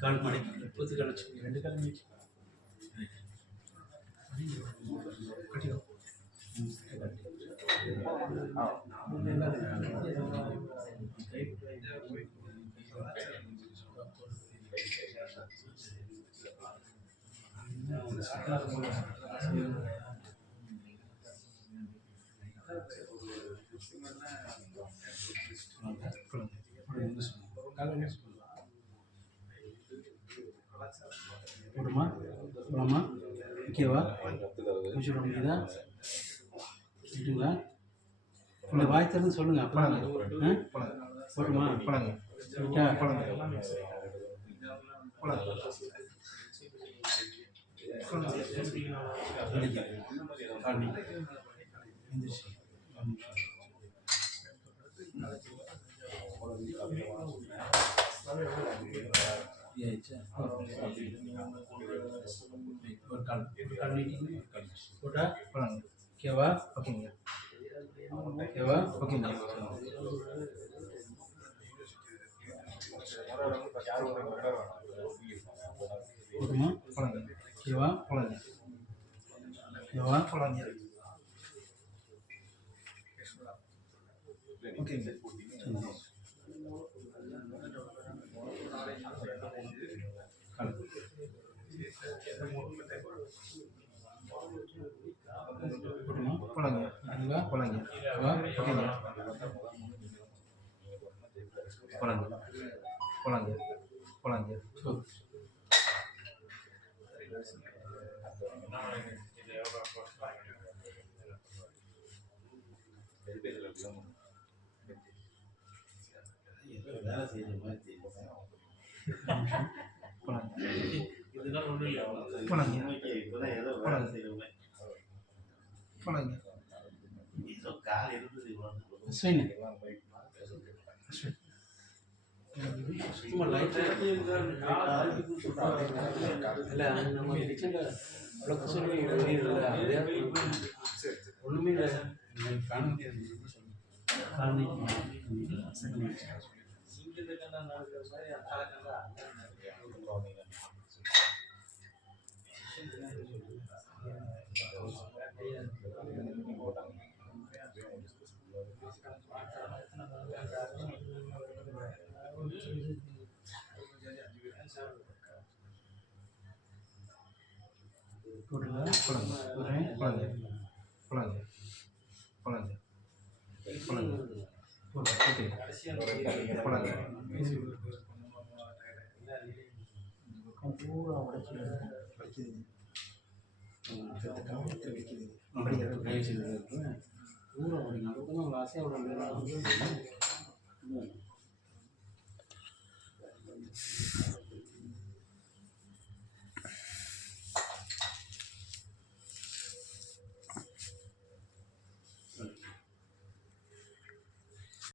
கால் மணி 30 கழிச்சு 2 கால் மணி போடுமா போலாமா ஓகேவா முடிச்சுட முடியுதா சரிங்களா இந்த வாய் திறந்து சொல்லுங்க அப்புறம் போட்டுமா பழங்க போட்டா ஓகேவா ஓகேங்க ஓகேவா ஓகேங்க போதுமா ஓகேவா ஓகேவா ஓகேங்க போலாங்க போலாங்க ஓகேங்க போலாங்க போலாங்க போலாங்க வேலை செய்யற மாதிரி இதெல்லாம் ஒன்றும் இல்லை போலாங்க போலாங்க போலாங்க ஏதோ கால் இருந்தது அஸ்வின் சும்மா லைட்டாக இல்லை நம்ம கிச்சனில் அவ்வளோ குசல் ஒன்றுமே இல்லை ஃபேன் பூரா உடைச்சி பூரா உடைங்க அதுதான் ஆசையோட